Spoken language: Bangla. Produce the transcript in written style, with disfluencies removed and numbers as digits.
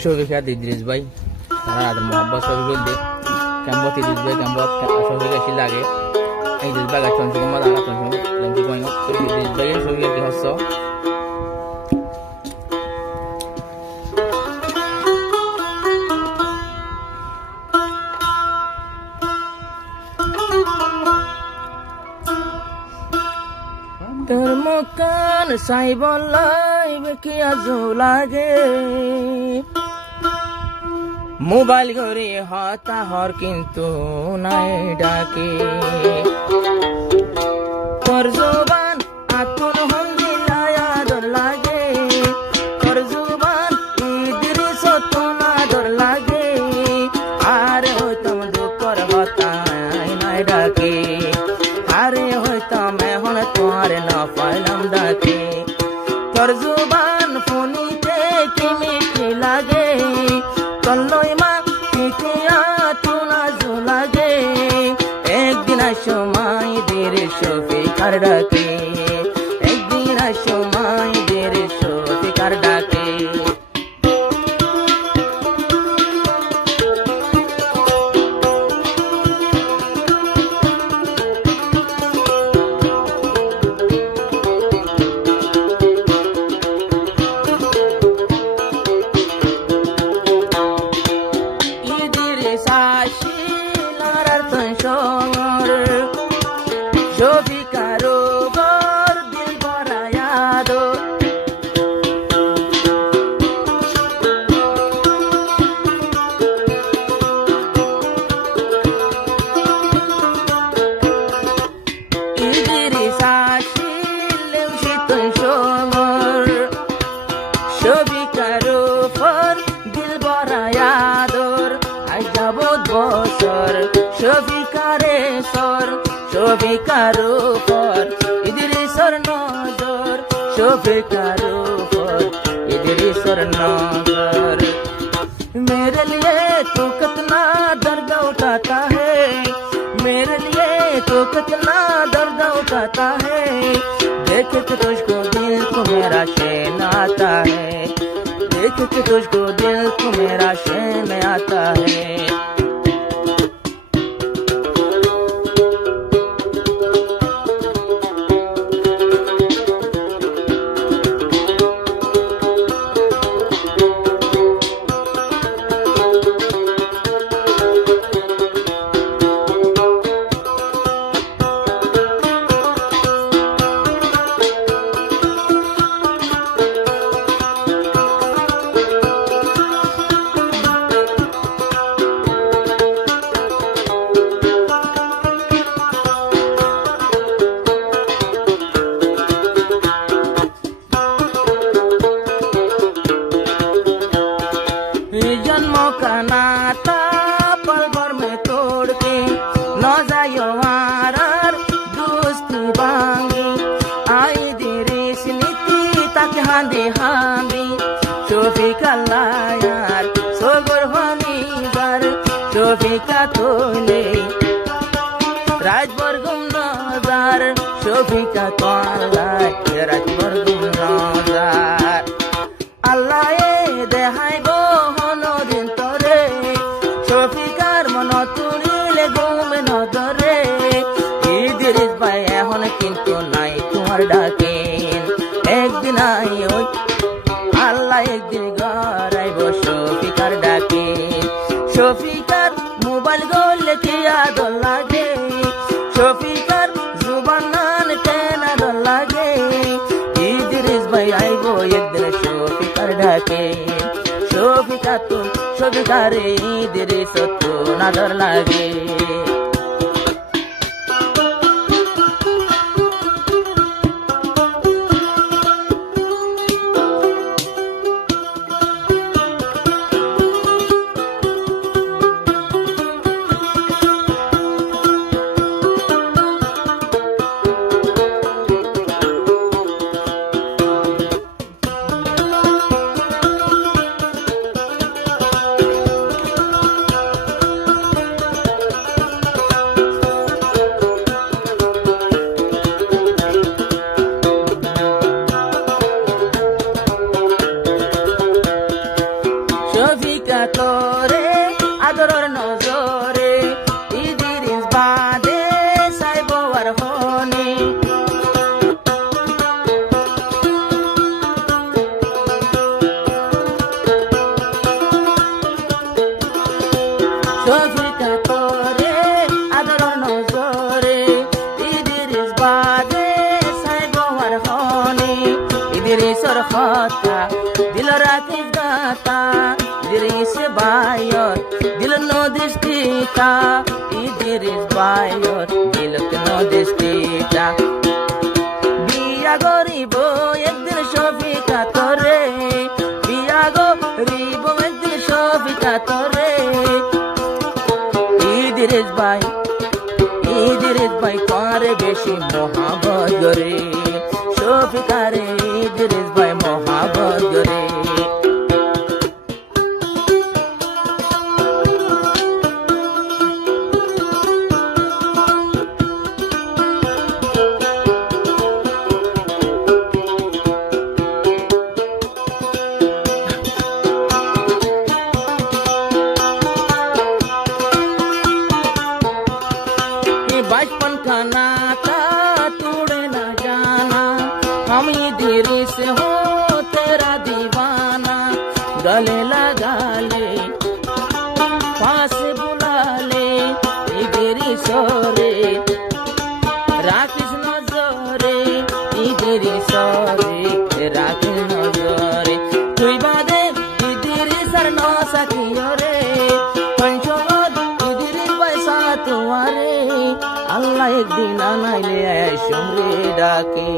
শফিকা ইদ্রিস ভাই তারা আদর মোহাম্মদ শফিকুল দে কেম্বত ইদ্রিস ভাই কেম্বত শফিকা ছিল আগে ইদ্রিস ভাই গাছ চঞ্চল মত আগা চঞ্চল লঞ্চি কইন ইদ্রিস ভাই শফিকা কি হচ্ছে তোর মুখান সাই বলাই বেকিয়া লাগে মোবাইল ঘরে হতাহর কিন্তু নাই ডাকে তোর জবান আতুর হন্দিলায় আদর লাগে তোর জবান ইদ্রিস তোনা আদর লাগে আর হইতাম দুঃখর হতায় নাই ডাকে আরে হইতাম এখন তোমার না পাইলাম ডাকে তোর জবান ফোনিতে কি মিষ্টি লাগে তল্লই মা পিটিয়া তোনা লাগে একদিন সময় দের শফিকার ডাকে একদিন সময় দের শফিকার ডাকে শফিকারো বর দিল ভরা আদর ইদ্রিস আসিলেও শীতল সমর শফিকারো বর দিল ভরা আদর আজ যাবৎ বছর শফিকারে সর শফিকারো পর ইদ্রিসর নজর শফিকারো পর इधर नजर मेरे लिए तो कितना दर्द उठाता है मेरे लिए तो कितना दर्द उठाता है देख के तुझको दिल को मेरा शैन आता है देख के तुझको दिल को मेरा शैन आता है जन्मों का नाता पल भर में तोड़ के न जायो आरार दोस्ती बांगी आई दिरिस नीति तक हांदे हांदी शफिका लायार सोगर हनी बर शफिका तोले राजभर गुम नजार शफिका तोलाय राजभर गुम नजार अल्लाह देहाय শফিকার মন তুলিলে ঘুমে নজরে ইদ্রিস ভাই এখন কিন্তু নাই তোমার ডাকে একদিন আই ওই আল্লাহ একদিন গড়াইব শফিকার ডাকে শফিকার মোবাইল গলে কি আদর লাগে শফিকার জুবান নান কেন আদর লাগে ইদ্রিস ভাই আইব একদিন শফিকার ডাকে শফিকা তো শফিকারে ইদ্রিস তো নাদর লাগে তোরে আদরের নজরে ইদিরিস বাদে সাইব আর হনে শফিকা তোরে আদরের নজরে ইদিরিস বাদে সাইব আর হনে ইদিরিসর কথা দিল রাখিস গাতা ইদিরিস বায়র দিল নদিষ্টিতা ইদিরিস বায়র দিল নদিষ্টিতা বিয়া গরিব একদিন শফিকা তোরে বিয়া গরিব একদিন শফিকা তোরে ইদিরিস ভাই করে বেশি মহাবত গরে শফিকা রে ইদিরিস ভাই মহাবত গরে बचपन का नाता तोड़े न जाना हम धीरे से हो तेरा दीवाना गले लगा ले पास बुला ले इधरी सोरे राखिस नजरे इधरी सोरे राखिस नजरे तुई बादे इधरी सर न सकियो रे पंचोद इधरी पैसा तुम्हारे আল্লাহ একদিন আনাইলে শুনরে ডাকে